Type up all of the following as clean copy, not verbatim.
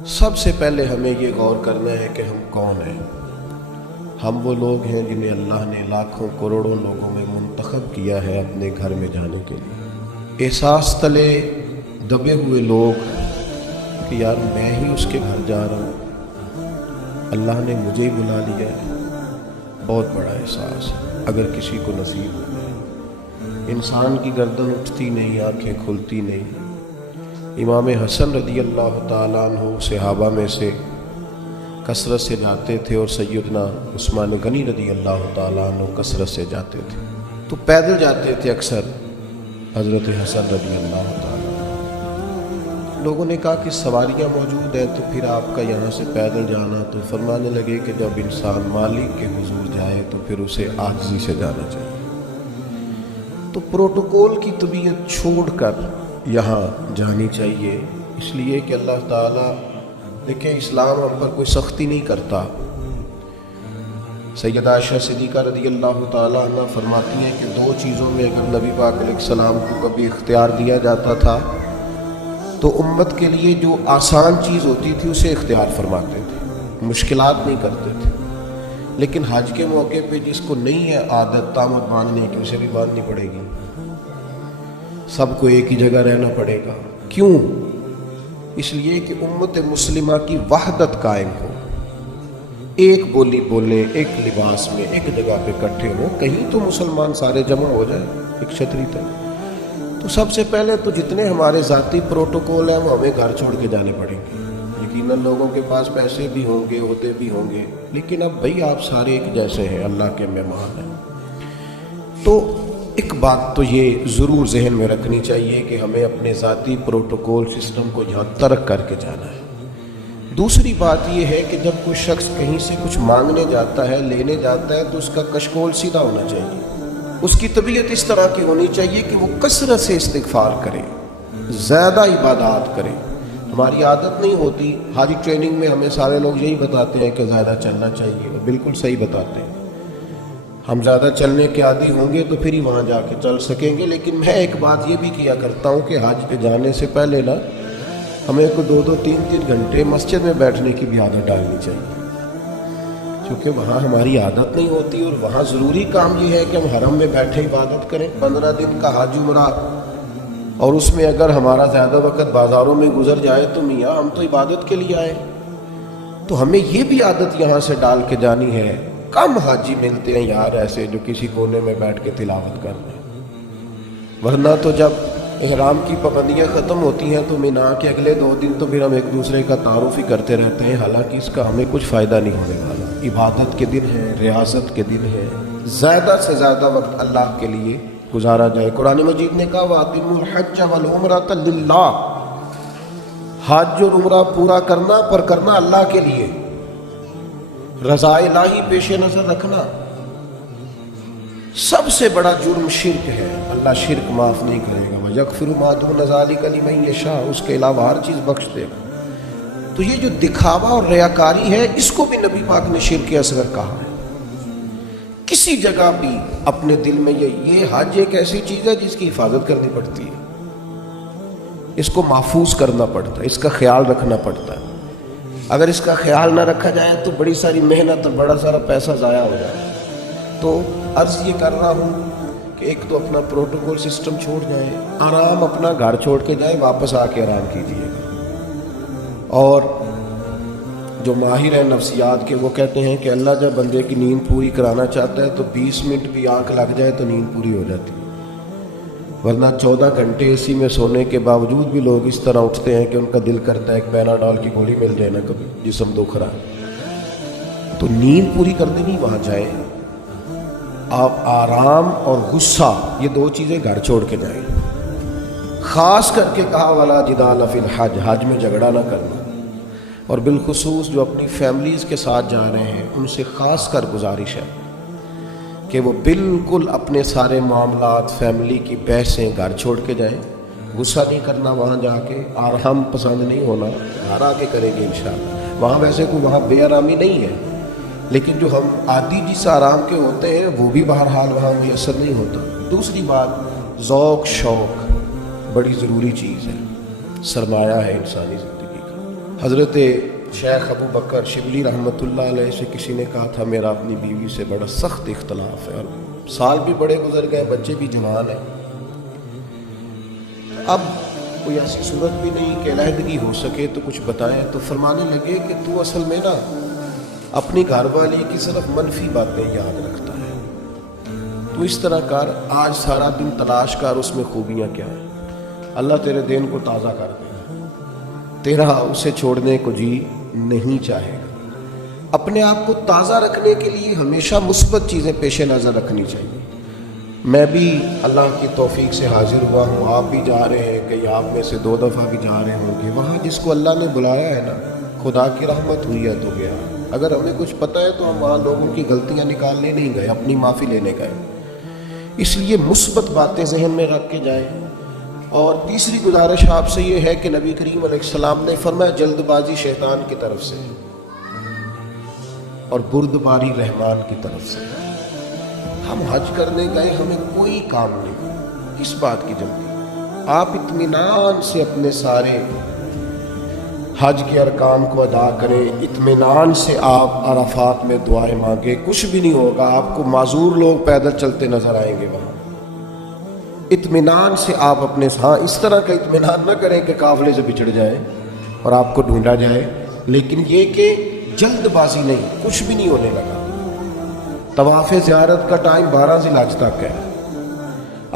سب سے پہلے ہمیں یہ غور کرنا ہے کہ ہم کون ہیں۔ ہم وہ لوگ ہیں جنہیں اللہ نے لاکھوں کروڑوں لوگوں میں منتخب کیا ہے اپنے گھر میں جانے کے لیے۔ احساس تلے دبے ہوئے لوگ کہ یار میں ہی اس کے گھر جا رہا ہوں، اللہ نے مجھے ہی بلا لیا ہے۔ بہت بڑا احساس ہے اگر کسی کو نصیب ہو جائے۔ انسان کی گردن اٹھتی نہیں، آنکھیں کھلتی نہیں۔ امام حسن رضی اللہ تعالیٰ عنہ صحابہ میں سے کثرت سے جاتے تھے، اور سیدنا عثمان غنی رضی اللہ تعالیٰ عنہ کثرت سے جاتے تھے، تو پیدل جاتے تھے اکثر حضرت حسن رضی اللہ تعالیٰ عنہ۔ لوگوں نے کہا کہ سواریاں موجود ہیں تو پھر آپ کا یہاں سے پیدل جانا، تو فرمانے لگے کہ جب انسان مالک کے حضور جائے تو پھر اسے عاجزی سے جانا چاہیے۔ تو پروٹوکول کی طبیعت چھوڑ کر یہاں جانی چاہیے، اس لیے کہ اللہ تعالیٰ دیکھیں اسلام ہم پر کوئی سختی نہیں کرتا۔ سیدہ عائشہ صدیقہ رضی اللہ تعالیٰ عنہ فرماتی ہیں کہ دو چیزوں میں اگر نبی پاک علیہ السلام کو کبھی اختیار دیا جاتا تھا تو امت کے لیے جو آسان چیز ہوتی تھی اسے اختیار فرماتے تھے، مشکلات نہیں کرتے تھے۔ لیکن حج کے موقع پہ جس کو نہیں ہے عادت تامت باندھنے کی، اسے بھی باندھنی پڑے گی، سب کو ایک ہی جگہ رہنا پڑے گا۔ کیوں؟ اس لیے کہ امت مسلمہ کی وحدت قائم ہو، ایک بولی بولیں، ایک لباس میں ایک جگہ پہ اکٹھے ہوں، کہیں تو مسلمان سارے جمع ہو جائیں ایک چھتری تک۔ تو سب سے پہلے تو جتنے ہمارے ذاتی پروٹوکول ہیں وہ ہمیں گھر چھوڑ کے جانے پڑیں گے۔ یقیناً لوگوں کے پاس پیسے بھی ہوں گے، عہدے بھی ہوں گے، لیکن اب بھائی آپ سارے ایک جیسے ہیں، اللہ کے مہمان ہیں۔ تو ایک بات تو یہ ضرور ذہن میں رکھنی چاہیے کہ ہمیں اپنے ذاتی پروٹوکول سسٹم کو یہاں ترک کر کے جانا ہے۔ دوسری بات یہ ہے کہ جب کوئی شخص کہیں سے کچھ مانگنے جاتا ہے، لینے جاتا ہے، تو اس کا کشکول سیدھا ہونا چاہیے۔ اس کی طبیعت اس طرح کی ہونی چاہیے کہ وہ کثرت سے استغفار کرے، زیادہ عبادات کرے۔ ہماری عادت نہیں ہوتی، ہاری ٹریننگ میں ہمیں سارے لوگ یہی بتاتے ہیں کہ زیادہ چلنا چاہیے، بالکل صحیح بتاتے ہیں۔ ہم زیادہ چلنے کے عادی ہوں گے تو پھر ہی وہاں جا کے چل سکیں گے۔ لیکن میں ایک بات یہ بھی کیا کرتا ہوں کہ حج پہ جانے سے پہلے نا ہمیں کو 2-3 گھنٹے مسجد میں بیٹھنے کی بھی عادت ڈالنی چاہیے، کیونکہ وہاں ہماری عادت نہیں ہوتی، اور وہاں ضروری کام یہ ہے کہ ہم حرم میں بیٹھے عبادت کریں۔ 15 دن کا حج عمرہ، اور اس میں اگر ہمارا زیادہ وقت بازاروں میں گزر جائے تو میاں ہم تو عبادت کے لیے آئے۔ تو ہمیں یہ بھی عادت یہاں سے ڈال کے جانی ہے۔ کم حاجی ملتے ہیں یار ایسے جو کسی کونے میں بیٹھ کے تلاوت کر رہے ہیں، ورنہ تو جب احرام کی پابندیاں ختم ہوتی ہیں تو مینا کے اگلے 2 دن تو پھر ہم ایک دوسرے کا تعارف ہی کرتے رہتے ہیں، حالانکہ اس کا ہمیں کچھ فائدہ نہیں ہونے والا۔ عبادت کے دن ہے، ریاضت کے دن ہے، زیادہ سے زیادہ وقت اللہ کے لیے گزارا جائے۔ قرآن مجید نے کہا وَأَتِمُّوا الْحَجَّ وَالْعُمْرَةَ لِلَّهِ، حج اور عمرہ پورا کرنا، پر کرنا اللہ کے لیے، رضا الہی پیش نظر رکھنا۔ سب سے بڑا جرم شرک ہے، اللہ شرک معاف نہیں کرے گا۔ وَيَغْفِرُ مَا دُونَ ذَلِكَ لِمَن يَشَاءُ، اس کے علاوہ ہر چیز بخش دے گا۔ تو یہ جو دکھاوا اور ریاکاری ہے، اس کو بھی نبی پاک نے شرک اصغر کہا ہے۔ کسی جگہ بھی اپنے دل میں یہ حج ایک ایسی چیز ہے جس کی حفاظت کرنی پڑتی ہے، اس کو محفوظ کرنا پڑتا ہے، اس کا خیال رکھنا پڑتا ہے۔ اگر اس کا خیال نہ رکھا جائے تو بڑی ساری محنت اور بڑا سارا پیسہ ضائع ہو جائے۔ تو عرض یہ کر رہا ہوں کہ ایک تو اپنا پروٹوکول سسٹم چھوڑ جائیں، آرام اپنا گھر چھوڑ کے جائیں، واپس آ کے آرام کیجیے گا۔ اور جو ماہر ہیں نفسیات کے وہ کہتے ہیں کہ اللہ جب بندے کی نیند پوری کرانا چاہتا ہے تو 20 منٹ بھی آنکھ لگ جائے تو نیند پوری ہو جاتی ہے، ورنہ 14 گھنٹے اے سی میں سونے کے باوجود بھی لوگ اس طرح اٹھتے ہیں کہ ان کا دل کرتا ہے ایک پیناڈول کی گولی مل جائے نا، کبھی جسم دکھ رہا ہے۔ تو نیند پوری کرنے نہیں وہاں جائیں، آپ آرام اور غصہ یہ 2 چیزیں گھر چھوڑ کے جائیں۔ خاص کر کے کہا وَلَا جِدَالَ فِي الْحَجِّ، حج میں جھگڑا نہ کرنا۔ اور بالخصوص جو اپنی فیملیز کے ساتھ جا رہے ہیں ان سے خاص کر گزارش ہے کہ وہ بالکل اپنے سارے معاملات، فیملی کی بحثیں گھر چھوڑ کے جائیں۔ غصہ نہیں کرنا وہاں جا کے، آرام پسند نہیں ہونا، گھر آ کے کریں گے انشاءاللہ۔ وہاں ویسے کوئی وہاں بے آرامی نہیں ہے، لیکن جو ہم عادی جس آرام کے ہوتے ہیں وہ بھی بہرحال وہاں میسر نہیں ہوتا۔ دوسری بات، ذوق شوق بڑی ضروری چیز ہے، سرمایہ ہے انسانی زندگی کا۔ حضرت شیخ ابو بکر شبلی رحمۃ اللہ علیہ سے کسی نے کہا تھا میرا اپنی بیوی سے بڑا سخت اختلاف ہے، اور سال بھی بڑے گزر گئے، بچے بھی جوان ہیں، اب کوئی ایسی صورت بھی نہیں کہ علیحدگی ہو سکے تو کچھ بتائیں۔ تو فرمانے لگے کہ تو اصل میں نا اپنی گھر والی کی صرف منفی باتیں یاد رکھتا ہے، تو اس طرح کر، آج سارا دن تلاش کر اس میں خوبیاں کیا ہیں، اللہ تیرے دین کو تازہ کر دے گا، تیرا اسے چھوڑنے کو جی نہیں چاہے گا۔ اپنے آپ کو تازہ رکھنے کے لیے ہمیشہ مثبت چیزیں پیش نظر رکھنی چاہیے۔ میں بھی اللہ کی توفیق سے حاضر ہوا ہوں، آپ بھی جا رہے ہیں، کئی آپ میں سے 2 دفعہ بھی جا رہے ہوں گے، وہاں جس کو اللہ نے بلایا ہے نا، خدا کی رحمت ہوئی ہے تو گیا۔ اگر ہمیں کچھ پتہ ہے تو ہم وہاں لوگوں کی غلطیاں نکالنے نہیں گئے، اپنی معافی لینے گئے۔ اس لیے مثبت باتیں ذہن میں رکھ کے جائیں۔ اور تیسری گزارش آپ سے یہ ہے کہ نبی کریم علیہ السلام نے فرمایا جلد بازی شیطان کی طرف سے اور بردباری رحمان کی طرف سے۔ ہم حج کرنے گئے، ہمیں کوئی کام نہیں، کس بات کی جلدی؟ آپ اطمینان سے اپنے سارے حج کے ارکان کو ادا کریں، اطمینان سے آپ عرفات میں دعائیں مانگیں، کچھ بھی نہیں ہوگا، آپ کو معذور لوگ پیدل چلتے نظر آئیں گے وہاں۔ اطمینان سے آپ اپنے اس طرح کا اطمینان نہ کریں کہ قافلے سے بچھڑ جائیں اور آپ کو ڈھونڈا جائے، لیکن یہ کہ جلد بازی نہیں، کچھ بھی نہیں ہونے لگا۔ طواف زیارت کا ٹائم 12 ذی الحج تک ہے،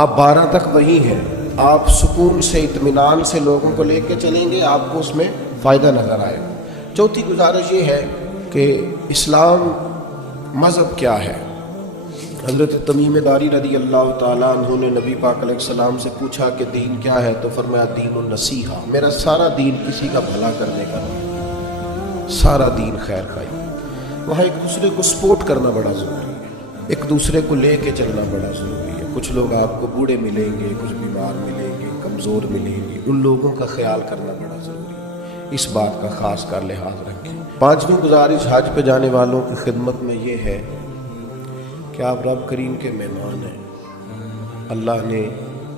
آپ 12 تک وہی ہیں، آپ سکون سے اطمینان سے لوگوں کو لے کے چلیں گے، آپ کو اس میں فائدہ نظر آئے گا۔ چوتھی گزارش یہ ہے کہ اسلام مذہب کیا ہے؟ حضرت تمیم داری رضی اللہ تعالیٰ عنہ نے نبی پاک علیہ السلام سے پوچھا کہ دین کیا ہے؟ تو فرمایا دین النصیحہ، میرا سارا دین کسی کا بھلا کرنے کا نہیں، سارا دین خیر خواہی۔ وہاں ایک دوسرے کو سپورٹ کرنا بڑا ضروری ہے، ایک دوسرے کو لے کے چلنا بڑا ضروری ہے۔ کچھ لوگ آپ کو بوڑھے ملیں گے، کچھ بیمار ملیں گے، کمزور ملیں گے، ان لوگوں کا خیال کرنا بڑا ضروری ہے، اس بات کا خاص کر لحاظ رکھیں۔ 5ویں گزارش حج پہ جانے والوں کی خدمت میں یہ ہے کہ آپ رب کریم کے مہمان ہیں، اللہ نے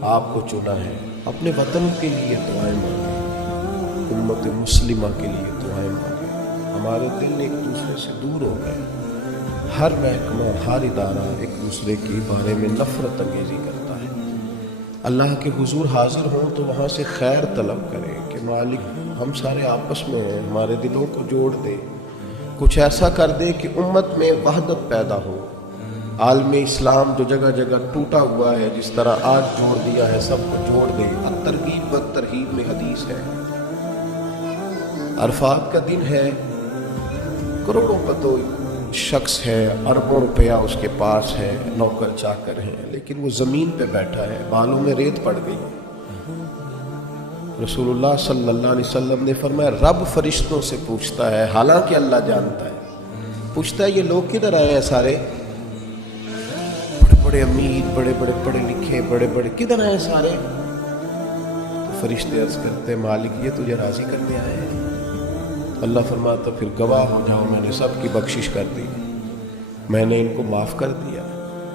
آپ کو چنا ہے، اپنے وطن کے لیے دعائیں مانگیں، امت مسلمہ کے لیے دعائیں مانگیں۔ ہمارے دل ایک دوسرے سے دور ہو گئے، ہر محکمہ ہر ادارہ ایک دوسرے کے بارے میں نفرت انگیزی کرتا ہے۔ اللہ کے حضور حاضر ہوں تو وہاں سے خیر طلب کریں کہ مالک ہم سارے آپس میں ہیں، ہمارے دلوں کو جوڑ دے، کچھ ایسا کر دے کہ امت میں وحدت پیدا ہو۔ عالم اسلام جو جگہ جگہ ٹوٹا ہوا ہے، جس طرح آج جوڑ دیا ہے، سب کو جوڑ دے۔ ترغیب و ترہیب میں حدیث ہے، عرفات کا دن ہے، کروڑوں کا تو شخص ہے، اربوں روپیہ اس کے پاس ہے، نوکر چاکر ہیں، لیکن وہ زمین پہ بیٹھا ہے، بالوں میں ریت پڑ گئی۔ رسول اللہ صلی اللہ علیہ وسلم نے فرمایا رب فرشتوں سے پوچھتا ہے، حالانکہ اللہ جانتا ہے، پوچھتا ہے یہ لوگ کدھر آئے ہیں سارے؟ بڑے امیر، بڑے بڑے پڑھے لکھے، بڑے بڑے، کدھر آئے سارے؟ تو فرشتے عرض کرتے ہیں مالک یہ تجھے راضی کرنے آئے ہیں۔ اللہ فرماتا پھر گواہ ہو جاؤ، میں نے سب کی بخشش کر دی، میں نے ان کو معاف کر دیا،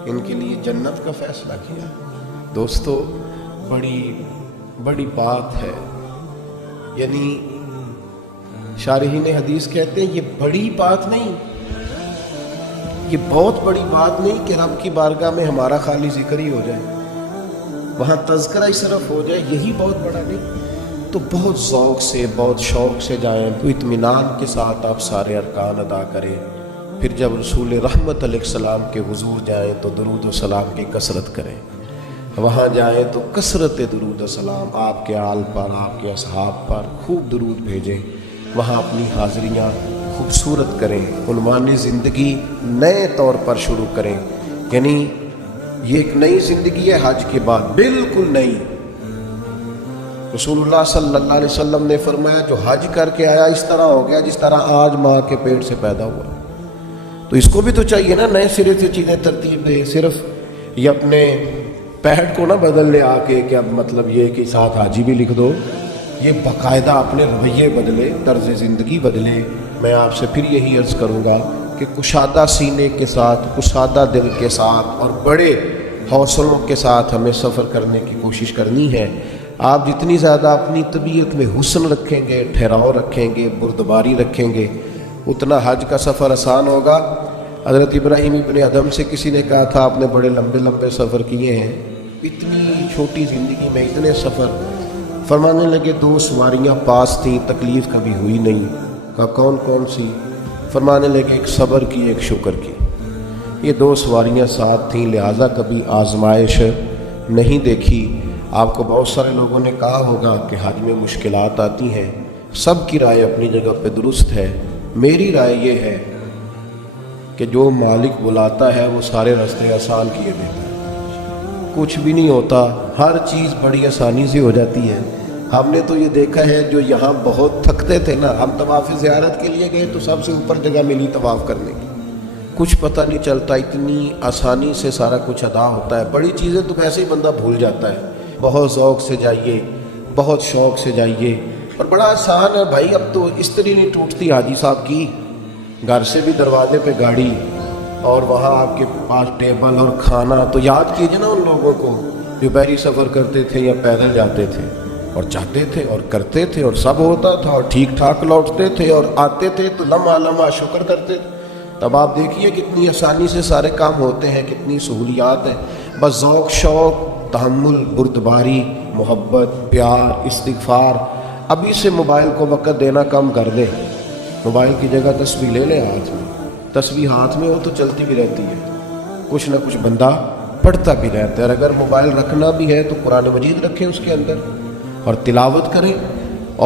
ان کے لیے جنت کا فیصلہ کیا۔ دوستو بڑی بات ہے، یعنی شارحین حدیث کہتے ہیں یہ بڑی بات نہیں، یہ بہت بڑی بات نہیں کہ رب کی بارگاہ میں ہمارا خالی ذکر ہی ہو جائے، وہاں تذکرہ ہی صرف ہو جائے، یہی بہت بڑا نہیں۔ تو بہت ذوق سے، بہت شوق سے جائیں، تو اطمینان کے ساتھ آپ سارے ارکان ادا کریں۔ پھر جب رسول رحمت علیہ السلام کے حضور جائیں تو درود و سلام کی کثرت کریں، وہاں جائیں تو کثرت درود و سلام آپ کے آل پر، آپ کے اصحاب پر خوب درود بھیجیں، وہاں اپنی حاضریاں خوبصورت کریں، عنوان زندگی نئے طور پر شروع کریں، یعنی یہ ایک نئی زندگی ہے حج کے بعد، بالکل نئی۔ رسول اللہ صلی اللہ علیہ وسلم نے فرمایا جو حج کر کے آیا اس طرح ہو گیا جس طرح آج ماں کے پیٹ سے پیدا ہوا۔ تو اس کو بھی تو چاہیے نا نئے سرے سے چیزیں ترتیب دے، صرف یہ اپنے پیڈ کو نہ بدل لے آ کے کہ اب مطلب یہ کہ ساتھ حاجی بھی لکھ دو، یہ باقاعدہ اپنے رویے بدلے، طرز زندگی بدلے۔ میں آپ سے پھر یہی عرض کروں گا کہ کشادہ سینے کے ساتھ، کشادہ دل کے ساتھ اور بڑے حوصلوں کے ساتھ ہمیں سفر کرنے کی کوشش کرنی ہے۔ آپ جتنی زیادہ اپنی طبیعت میں حسن رکھیں گے، ٹھہراؤ رکھیں گے، بردباری رکھیں گے، اتنا حج کا سفر آسان ہوگا۔ حضرت ابراہیم ابن ادم سے کسی نے کہا تھا آپ نے بڑے لمبے لمبے سفر کیے ہیں، اتنی چھوٹی زندگی میں اتنے سفر؟ فرمانے لگے 2 سواریاں پاس تھیں، تکلیف کبھی ہوئی نہیں۔ کہا کون کون سی؟ فرمانے لگے ایک صبر کی، ایک شکر کی۔ یہ 2 سواریاں ساتھ تھیں، لہٰذا کبھی آزمائش نہیں دیکھی۔ آپ کو بہت سارے لوگوں نے کہا ہوگا کہ حج میں مشکلات آتی ہیں، سب کی رائے اپنی جگہ پہ درست ہے۔ میری رائے یہ ہے کہ جو مالک بلاتا ہے وہ سارے راستے آسان کیے دیتا ہے، کچھ بھی نہیں ہوتا، ہر چیز بڑی آسانی سے ہو جاتی ہے۔ ہم نے تو یہ دیکھا ہے، جو یہاں بہت تھکتے تھے نا، ہم طواف زیارت کے لیے گئے تو سب سے اوپر جگہ ملی طواف کرنے کی، کچھ پتہ نہیں چلتا، اتنی آسانی سے سارا کچھ ادا ہوتا ہے۔ بڑی چیزیں تو ویسے ہی بندہ بھول جاتا ہے۔ بہت ذوق سے جائیے، بہت شوق سے جائیے، اور بڑا آسان ہے بھائی۔ اب تو استری نہیں ٹوٹتی حاجی صاحب کی، گھر سے بھی دروازے پہ گاڑی، اور وہاں آپ کے پاس ٹیبل اور کھانا۔ تو یاد کیجیے نا ان لوگوں کو جو بحری سفر کرتے تھے یا پیدل جاتے تھے اور چاہتے تھے اور کرتے تھے اور سب ہوتا تھا اور ٹھیک ٹھاک لوٹتے تھے اور آتے تھے تو لمحہ لمحہ شکر کرتے تھے۔ تب آپ دیکھیے کتنی آسانی سے سارے کام ہوتے ہیں، کتنی سہولیات ہیں۔ بس ذوق، شوق، تحمل، بردباری، محبت، پیار، استغفار۔ ابھی سے موبائل کو وقت دینا کم کر دیں۔ موبائل کی جگہ تسبیح لے لیں ہاتھ میں، تسبیح ہاتھ میں ہو تو چلتی بھی رہتی ہے، کچھ نہ کچھ بندہ پڑھتا بھی رہتا ہے۔ اور اگر موبائل رکھنا بھی ہے تو قرآن مجید رکھیں اس کے اندر اور تلاوت کریں،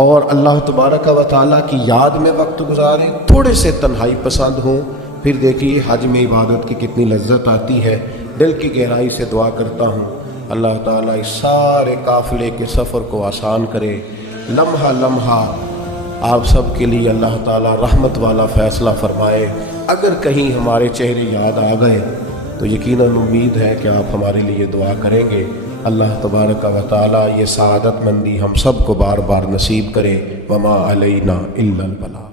اور اللہ تبارک و تعالیٰ کی یاد میں وقت گزاریں۔ تھوڑے سے تنہائی پسند ہوں، پھر دیکھیے حج میں عبادت کی کتنی لذت آتی ہے۔ دل کی گہرائی سے دعا کرتا ہوں اللہ تعالیٰ اس سارے قافلے کے سفر کو آسان کرے۔ لمحہ لمحہ آپ سب کے لیے اللہ تعالیٰ رحمت والا فیصلہ فرمائے۔ اگر کہیں ہمارے چہرے یاد آ گئے تو یقیناً امید ہے کہ آپ ہمارے لیے دعا کریں گے۔ اللہ تبارک و تعالیٰ یہ سعادت مندی ہم سب کو بار بار نصیب کرے۔ وما علینا الا البلاغ۔